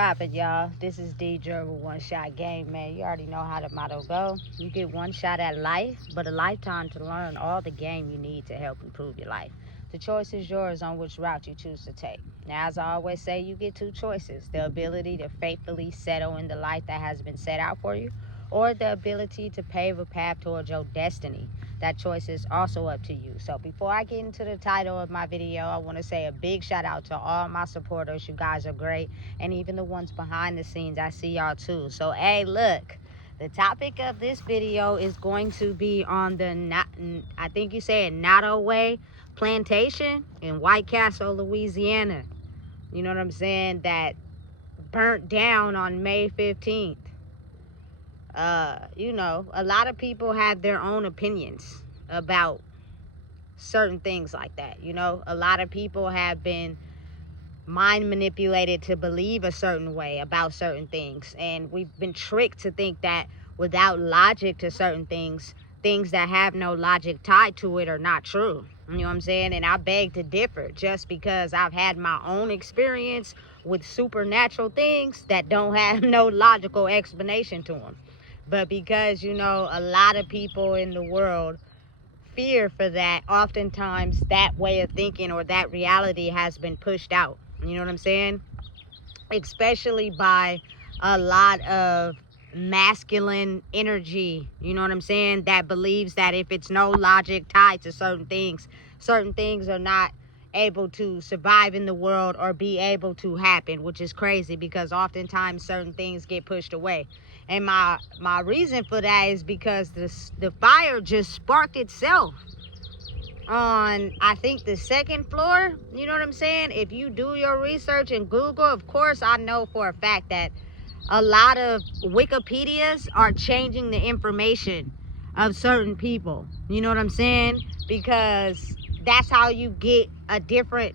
Poppin', y'all. This is D Gerbil One Shot Game, man. You already know how the motto go. You get one shot at life, but a lifetime to learn all the game you need to help improve your life. The choice is yours on which route you choose to take. Now, as I always say, you get two choices: the ability to faithfully settle in the life that has been set out for you, or the ability to pave a path towards your destiny. That choice is also up to you. So before I get into the title of my video, I want to say a big shout out to all my supporters. You guys are great. And even the ones behind the scenes, I see y'all too. So, hey, look, the topic of this video is going to be on the, I think you say it, NOTTOWAY Plantation in White Castle, Louisiana. You know what I'm saying? That burnt down on May 15th. You know, a lot of people have their own opinions about certain things like that. You know, a lot of people have been mind manipulated to believe a certain way about certain things, and we've been tricked to think that without logic to certain things, things that have no logic tied to it are not true. You know what I'm saying? And I beg to differ, just because I've had my own experience with supernatural things that don't have no logical explanation to them. But because, you know, a lot of people in the world fear for that, oftentimes that way of thinking or that reality has been pushed out. You know what I'm saying? Especially by a lot of masculine energy, you know what I'm saying, that believes that if it's no logic tied to certain things are not able to survive in the world or be able to happen, which is crazy because oftentimes certain things get pushed away. And my reason for that is because the fire just sparked itself on, I think, the second floor. You know what I'm saying? If you do your research and Google, of course, I know for a fact that a lot of Wikipedias are changing the information of certain people. You know what I'm saying? Because that's how you get a different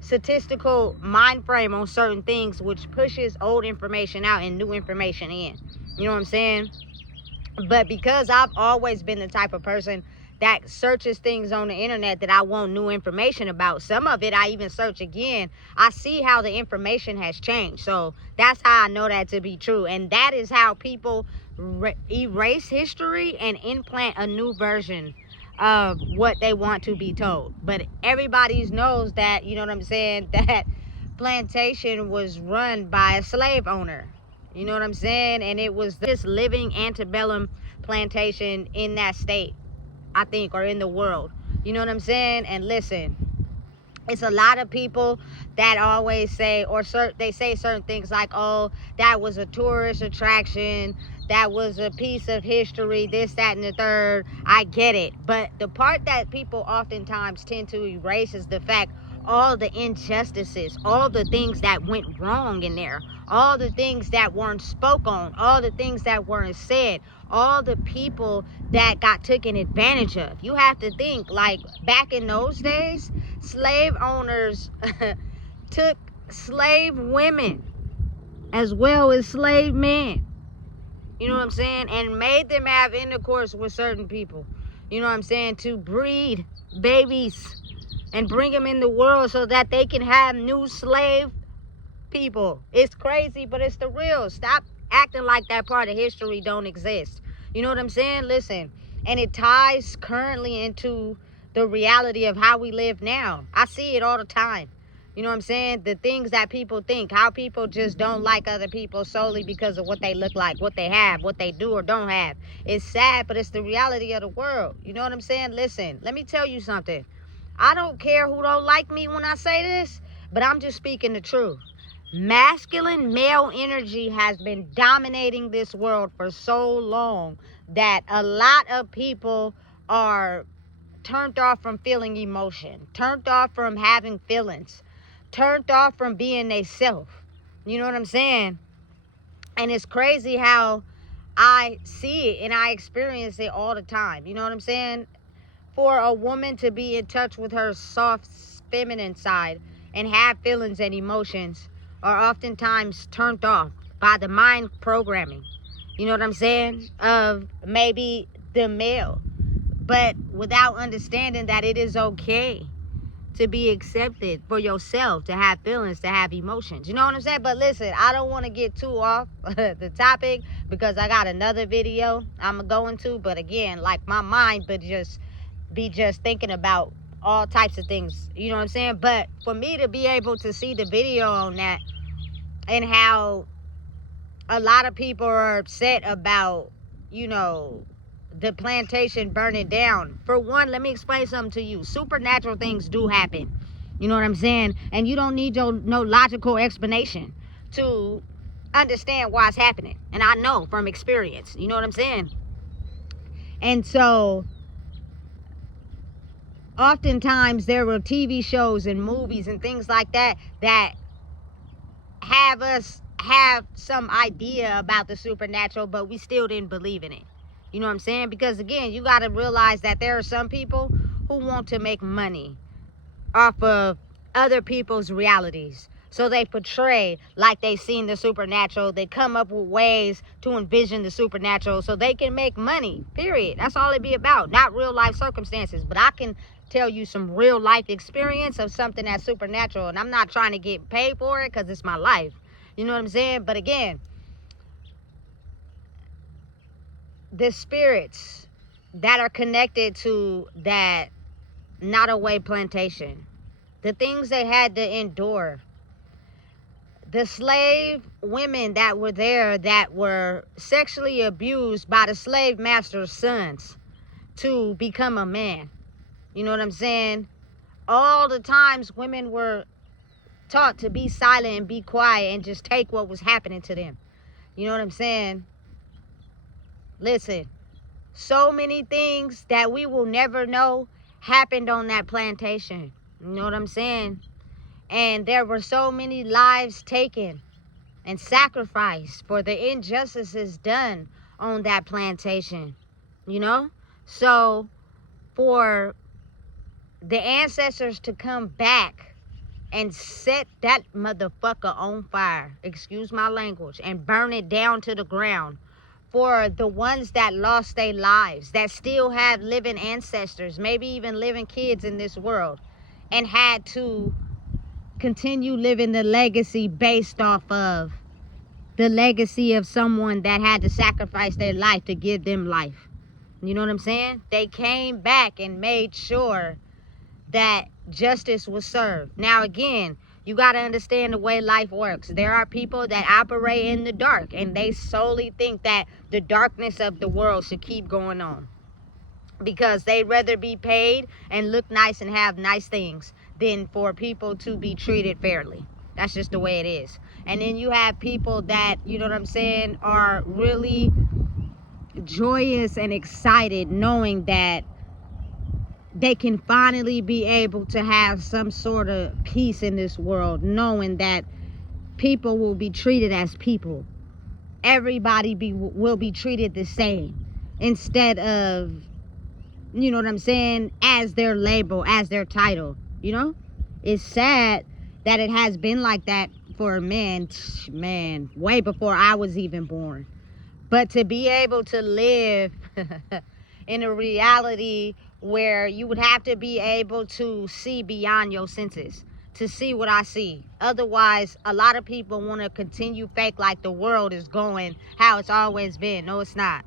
statistical mind frame on certain things, which pushes old information out and new information in. You know what I'm saying? But because I've always been the type of person that searches things on the internet that I want new information about, some of it I even search again, I see how the information has changed. So that's how I know that to be true. And that is how people erase history and implant a new version of what they want to be told. But everybody knows that, you know what I'm saying, that plantation was run by a slave owner. You know what I'm saying? And it was this living antebellum plantation in that state, I think, or in the world. You know what I'm saying? And listen, it's a lot of people that always say, or they say certain things like, oh, that was a tourist attraction, that was a piece of history, this, that, and the third. I get it. But the part that people oftentimes tend to erase is the fact, all the injustices, all the things that went wrong in there, all the things that weren't spoke on, all the things that weren't said, all the people that got taken advantage of. You have to think, like, back in those days, slave owners took slave women as well as slave men. You know what I'm saying? And made them have intercourse with certain people. You know what I'm saying? To breed babies and bring them in the world so that they can have new slave people. It's crazy, but it's the real. Stop acting like that part of history don't exist. You know what I'm saying? Listen, and it ties currently into the reality of how we live now. I see it all the time. You know what I'm saying? The things that people think, how people just don't like other people solely because of what they look like, what they have, what they do or don't have. It's sad, but it's the reality of the world. You know what I'm saying? Listen, let me tell you something. I don't care who don't like me when I say this, but I'm just speaking the truth. Masculine male energy has been dominating this world for so long that a lot of people are turned off from feeling emotion, turned off from having feelings, turned off from being they self. You know what I'm saying? And it's crazy how I see it and I experience it all the time. You know what I'm saying? For a woman to be in touch with her soft feminine side and have feelings and emotions are oftentimes turned off by the mind programming, you know what I'm saying, of maybe the male, but without understanding that it is okay to be accepted, for yourself to have feelings, to have emotions. You know what I'm saying? But listen, I don't want to get too off the topic, because I got another video I'm going to. But again, like, my mind but just be just thinking about all types of things. You know what I'm saying? But for me to be able to see the video on that, and how a lot of people are upset about, you know, the plantation burning down. For one, let me explain something to you. Supernatural things do happen. You know what I'm saying? And you don't need no logical explanation to understand why it's happening. And I know from experience. You know what I'm saying? And so, oftentimes there were TV shows and movies and things like that that have us have some idea about the supernatural, but we still didn't believe in it. You know what I'm saying? Because again, you got to realize that there are some people who want to make money off of other people's realities. So they portray like they've seen the supernatural. They come up with ways to envision the supernatural so they can make money, period. That's all it be about, not real life circumstances. But I can tell you some real life experience of something that's supernatural, and I'm not trying to get paid for it, because it's my life. You know what I'm saying? But again, the spirits that are connected to that Nottoway plantation, the things they had to endure, the slave women that were there that were sexually abused by the slave master's sons to become a man. You know what I'm saying? All the times women were taught to be silent and be quiet and just take what was happening to them. You know what I'm saying? Listen, so many things that we will never know happened on that plantation. You know what I'm saying? And there were so many lives taken and sacrificed for the injustices done on that plantation. You know? So, for the ancestors to come back and set that motherfucker on fire, excuse my language, and burn it down to the ground, for the ones that lost their lives, that still have living ancestors, maybe even living kids in this world, and had to continue living the legacy based off of the legacy of someone that had to sacrifice their life to give them life. You know what I'm saying? They came back and made sure that justice was served. Now again, you got to understand the way life works. There are people that operate in the dark, and they solely think that the darkness of the world should keep going on, because they'd rather be paid and look nice and have nice things than for people to be treated fairly. That's just the way it is. And then you have people that, you know what I'm saying, are really joyous and excited knowing that they can finally be able to have some sort of peace in this world, knowing that people will be treated as people. Everybody will be treated the same, instead of, you know what I'm saying, as their label, as their title. You know, it's sad that it has been like that for men, way before I was even born. But to be able to live in a reality where you would have to be able to see beyond your senses to see what I see. Otherwise, a lot of people want to continue fake like the world is going how it's always been. No, it's not.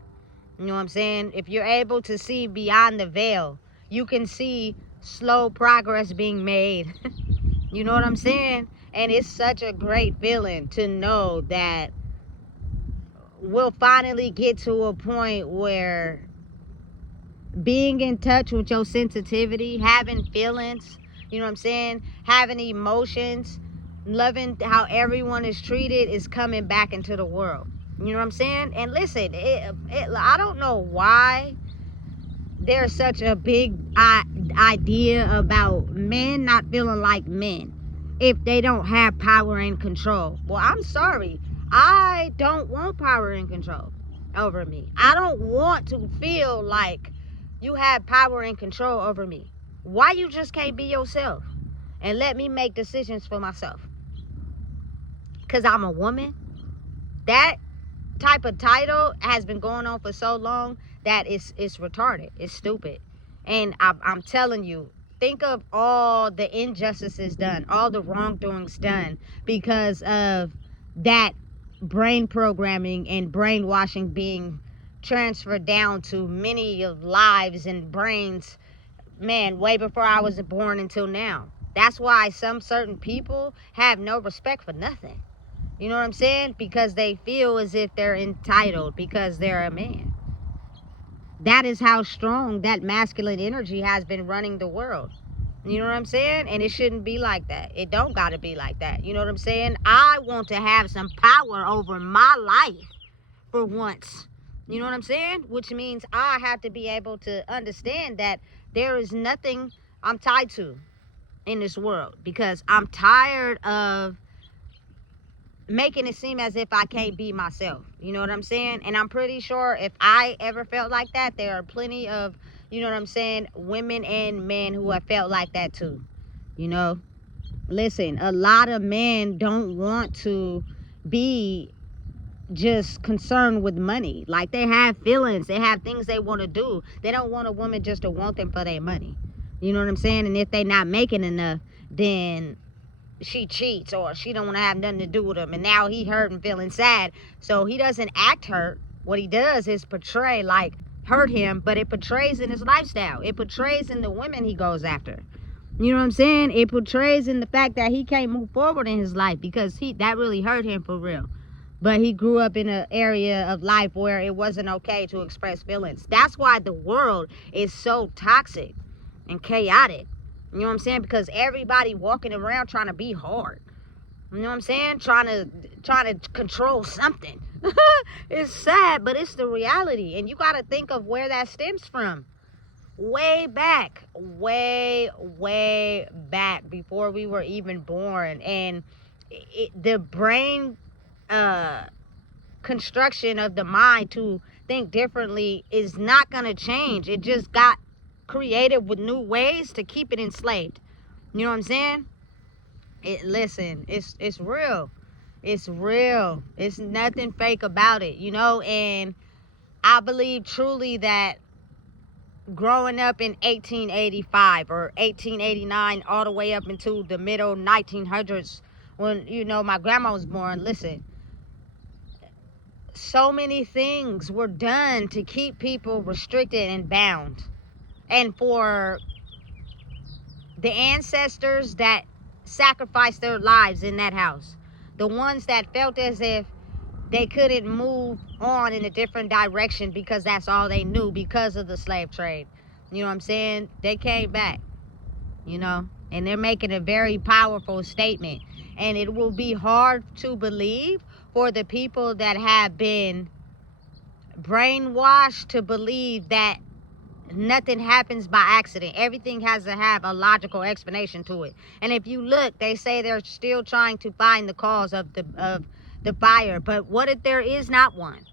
You know what I'm saying? If you're able to see beyond the veil, you can see slow progress being made. You know what I'm saying? And it's such a great feeling to know that we'll finally get to a point where being in touch with your sensitivity, having feelings, you know what I'm saying, having emotions, loving how everyone is treated is coming back into the world. You know what I'm saying? And listen, I don't know why there's such a big idea about men not feeling like men if they don't have power and control. Well, I'm sorry. I don't want power and control over me. I don't want to feel like you have power and control over me. Why you just can't be yourself and let me make decisions for myself? Because I'm a woman? That type of title has been going on for so long that it's retarded. It's stupid. And I'm telling you, think of all the injustices done, all the wrongdoings done because of that brain programming and brainwashing being transferred down to many lives and brains, man, way before I was born until now. That's why some certain people have no respect for nothing. You know what I'm saying? Because they feel as if they're entitled because they're a man. That is how strong that masculine energy has been running the world. You know what I'm saying? And it shouldn't be like that. It don't gotta be like that. You know what I'm saying? I want to have some power over my life for once. You know what I'm saying? Which means I have to be able to understand that there is nothing I'm tied to in this world, because I'm tired of making it seem as if I can't be myself. You know what I'm saying? And I'm pretty sure if I ever felt like that, there are plenty of, you know what I'm saying, women and men who have felt like that too. You know, listen, a lot of men don't want to be just concerned with money. Like, they have feelings, they have things they want to do. They don't want a woman just to want them for their money. You know what I'm saying? And if they're not making enough, then she cheats, or she don't want to have nothing to do with him, and now he hurt and feeling sad. So he doesn't act hurt. What he does is portray like hurt him, but it portrays in his lifestyle. It portrays in the women he goes after. You know what I'm saying? It portrays in the fact that he can't move forward in his life because that really hurt him for real. But he grew up in an area of life where it wasn't okay to express feelings. That's why the world is so toxic and chaotic. You know what I'm saying? Because everybody walking around trying to be hard. You know what I'm saying? Trying to control something. It's sad, but it's the reality. And you got to think of where that stems from. Way back, way back before we were even born. And the brain construction of the mind to think differently is not going to change. It just got created with new ways to keep it enslaved. You know what I'm saying? Listen, it's real. It's real. It's nothing fake about it, you know? And I believe truly that growing up in 1885 or 1889 all the way up into the middle 1900s when, you know, my grandma was born, listen, so many things were done to keep people restricted and bound. And for the ancestors that sacrificed their lives in that house, the ones that felt as if they couldn't move on in a different direction because that's all they knew because of the slave trade, you know what I'm saying? They came back, you know, and they're making a very powerful statement. And it will be hard to believe for the people that have been brainwashed to believe that nothing happens by accident. Everything has to have a logical explanation to it. And if you look, they say they're still trying to find the cause of the fire. But what if there is not one?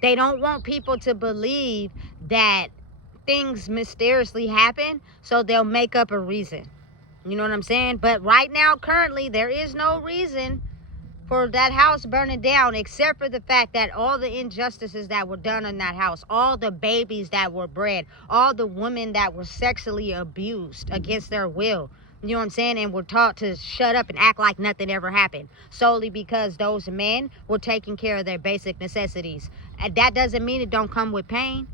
They don't want people to believe that things mysteriously happen, so they'll make up a reason. You know what I'm saying? But right now, currently, there is no reason for that house burning down, except for the fact that all the injustices that were done in that house, all the babies that were bred, all the women that were sexually abused against their will, you know what I'm saying, and were taught to shut up and act like nothing ever happened, solely because those men were taking care of their basic necessities. And that doesn't mean it don't come with pain.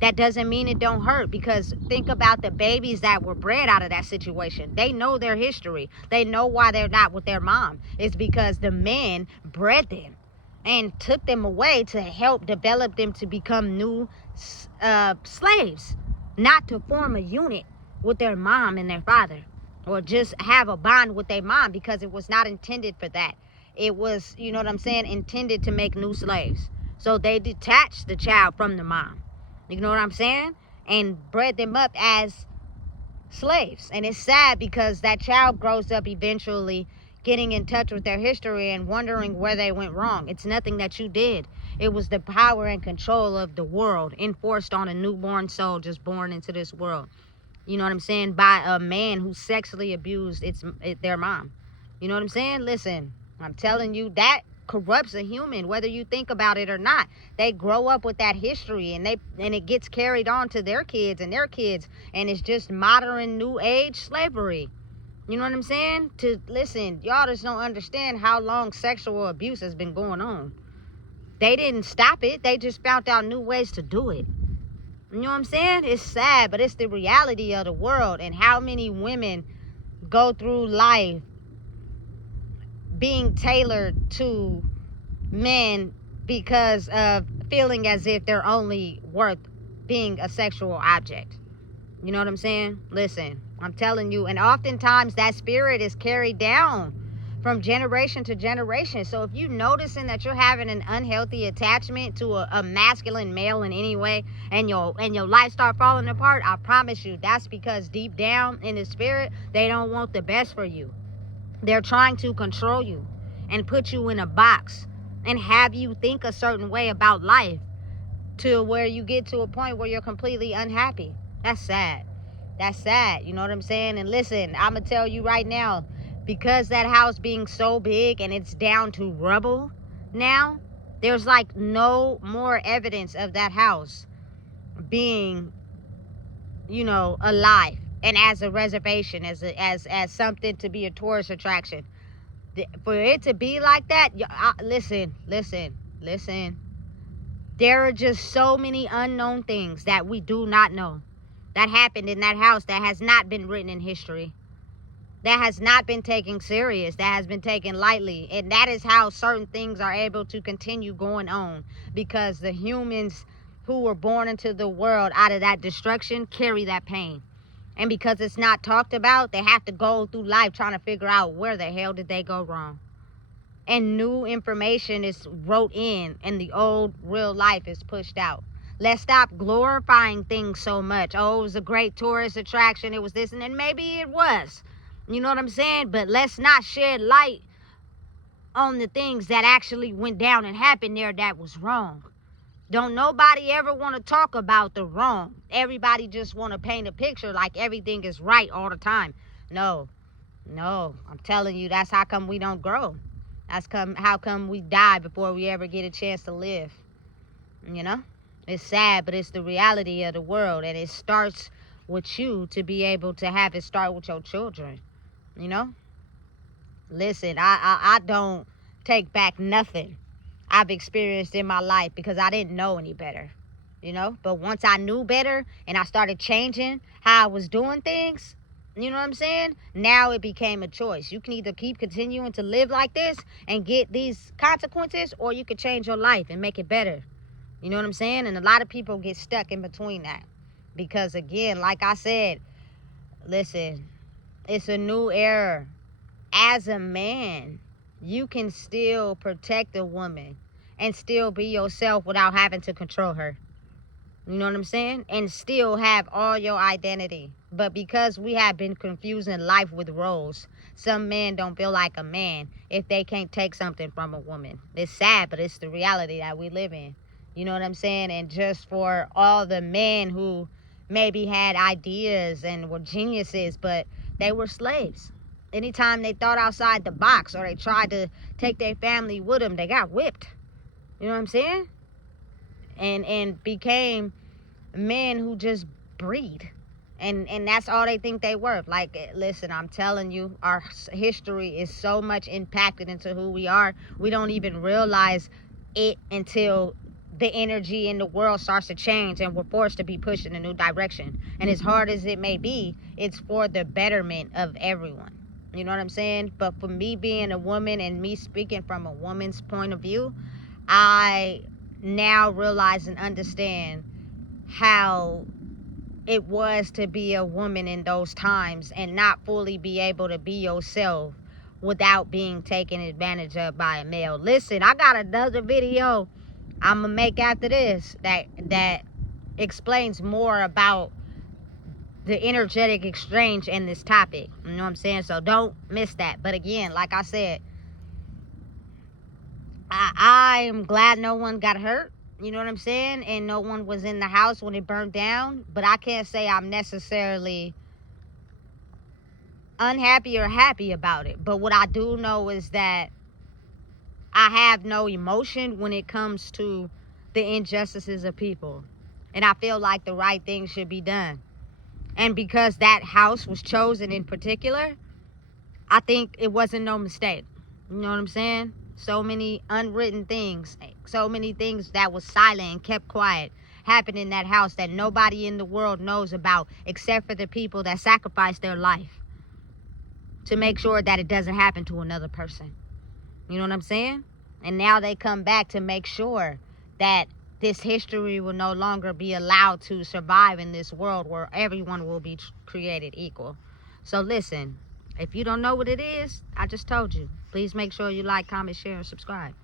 That doesn't mean it don't hurt, because think about the babies that were bred out of that situation. They know their history. They know why they're not with their mom. It's because the men bred them and took them away to help develop them to become new slaves, not to form a unit with their mom and their father, or just have a bond with their mom, because it was not intended for that. It was, you know what I'm saying, intended to make new slaves. So they detached the child from the mom. You know what I'm saying? And bred them up as slaves. And it's sad because that child grows up eventually getting in touch with their history and wondering where they went wrong. It's nothing that you did. It was the power and control of the world enforced on a newborn soul just born into this world. You know what I'm saying? By a man who sexually abused their mom. You know what I'm saying? Listen, I'm telling you, that corrupts a human, whether you think about it or not. They grow up with that history, and it gets carried on to their kids and their kids, and it's just modern new age slavery. You know what I'm saying? Listen, y'all just don't understand how long sexual abuse has been going on. They didn't stop it. They just found out new ways to do it. You know what I'm saying? It's sad, but it's the reality of the world, and how many women go through life being tailored to men because of feeling as if they're only worth being a sexual object. You know what I'm saying? Listen, I'm telling you, and oftentimes that spirit is carried down from generation to generation. So if you're noticing that you're having an unhealthy attachment to a masculine male in any way, and your life start falling apart, I promise you that's because deep down in the spirit, they don't want the best for you. They're trying to control you and put you in a box and have you think a certain way about life, to where you get to a point where you're completely unhappy. That's sad. That's sad. You know what I'm saying? And listen, I'm going to tell you right now, because that house being so big and it's down to rubble now, there's like no more evidence of that house being, you know, alive and as a reservation, as something to be a tourist attraction. For it to be like that, listen. There are just so many unknown things that we do not know that happened in that house that has not been written in history, that has not been taken serious, that has been taken lightly. And that is how certain things are able to continue going on, because the humans who were born into the world out of that destruction carry that pain. And because it's not talked about, they have to go through life trying to figure out where the hell did they go wrong. And new information is wrote in, and the old real life is pushed out. Let's stop glorifying things so much. Oh, it was a great tourist attraction. It was this, and then maybe it was. You know what I'm saying? But let's not shed light on the things that actually went down and happened there that was wrong. Don't nobody ever want to talk about the wrong. Everybody just want to paint a picture like everything is right all the time. No, I'm telling you, that's how come we don't grow. How come we die before we ever get a chance to live. You know? It's sad, but it's the reality of the world. And it starts with you to be able to have it start with your children. You know? Listen, I don't take back nothing I've experienced in my life because I didn't know any better. You know? But once I knew better and I started changing how I was doing things, you know what I'm saying? Now it became a choice. You can either keep continuing to live like this and get these consequences, or you could change your life and make it better. You know what I'm saying? And a lot of people get stuck in between that. Because again, like I said, listen, it's a new era. As a man, you can still protect a woman and still be yourself without having to control her. You know what I'm saying? And still have all your identity. But because we have been confusing life with roles, some men don't feel like a man if they can't take something from a woman. It's sad, but it's the reality that we live in. You know what I'm saying? And just for all the men who maybe had ideas and were geniuses, but they were slaves. Anytime they thought outside the box or they tried to take their family with them, they got whipped. You know what I'm saying? And became men who just breed. And that's all they think they worth. Like, listen, I'm telling you, our history is so much impacted into who we are. We don't even realize it until the energy in the world starts to change and we're forced to be pushed in a new direction. And as hard as it may be, it's for the betterment of everyone. You know what I'm saying? But for me being a woman and me speaking from a woman's point of view, I now realize and understand how it was to be a woman in those times and not fully be able to be yourself without being taken advantage of by a male. Listen, I got another video I'm gonna make after this that explains more about the energetic exchange in this topic. You know what I'm saying? So don't miss that. But again, like I said, I'm glad no one got hurt. You know what I'm saying? And no one was in the house when it burned down. But I can't say I'm necessarily unhappy or happy about it. But what I do know is that I have no emotion when it comes to the injustices of people. And I feel like the right thing should be done. And because that house was chosen in particular, I think it wasn't no mistake. You know what I'm saying? So many unwritten things, so many things that was silent and kept quiet happened in that house that nobody in the world knows about except for the people that sacrificed their life to make sure that it doesn't happen to another person. You know what I'm saying? And now they come back to make sure that this history will no longer be allowed to survive in this world where everyone will be created equal. So listen, if you don't know what it is, I just told you. Please make sure you like, comment, share, and subscribe.